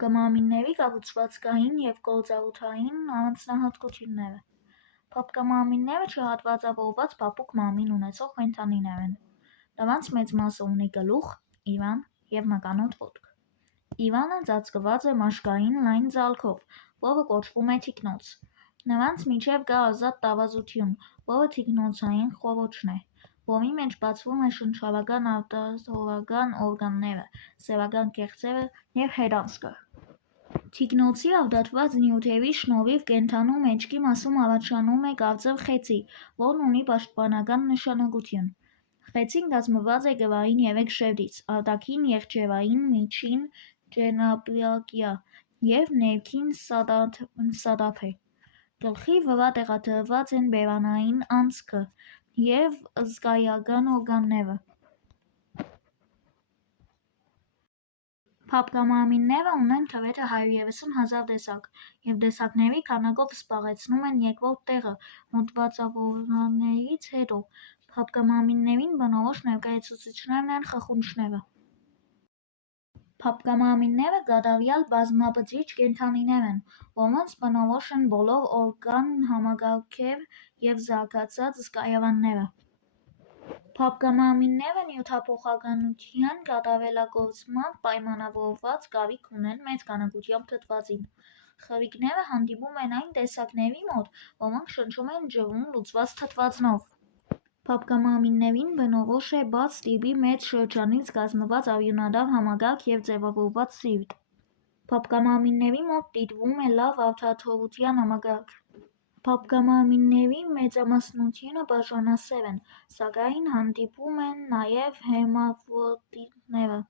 Փափկամամինների կառուցվածքային և գործառույթային առանձնահատկությունները։ Փափկամամինները չհատվածավորված փափուկ մամին ունեցող կենդանիներ են։ Նրանց մեծ մասը ունի գլուխ, իրան և մկանոտ ոտք։ Իրանը ծածկված է մաշկային լայն ձալքով, որը կոչվում է թիկնոց։ Նրանց միջև կա ազատ տարածություն, որը թիկնոցային խոռոչն է, որի մեջ բացվում են շնչառական արտազոլական օրգանները, սեռական կեղծերը և հետանցքը։ Թիկնոցի ազդված նյութերի շնորհիվ կենդանու մեջքի մասում առաջանում է կարծր խեցի, որն ունի պաշտպանական նշանակություն։ Խեցին կազմված է կրային 3 շերտից՝ արտաքին եղջերային, միջին ճենապակյա և ներքին սադափե։ Գլխի վրա տեղադրված են բերանային անցքը և զգայական օրգանները։ Փափկամամինները ունեն գրեթե 130 հազար տեսակ, և տեսակների քանակով զբաղեցնում են երկրորդ տեղը հոդվածավորներից հետո։ Փափկամամիններին բնորոշ ներկայացուցիչներն են խխունջները։ Փափկամամինները կատարյալ բազմաբջիջ կենդանիներ են, որոնց բնորոշ են բոլոր օրգան համակարգեր և զարգացած զգայարանները։ Փափկամամինները նյութափոխականության կատարելագործմամբ պայմանավորված կարիք ունեն մեծ քանակությամբ թթվածին։ Խրիկները հանդիպում են այն տեսակների մոտ, որոնք շնչում են ջրում լուծված թթվածնով։ Փափկամամիններին բնորոշ է բաց տիպի մեծ շրջանից կազմված արյունատար համակարգ և ձևավորված սիրտ։ Փափկամամինների մոտ դիտվում է լավ արտաթորության համակարգ։ Փափկամամինների մեծամասնությունը բաժանասեռ են, սակայն հանդիպում են նաև հերմաֆրոդիտները։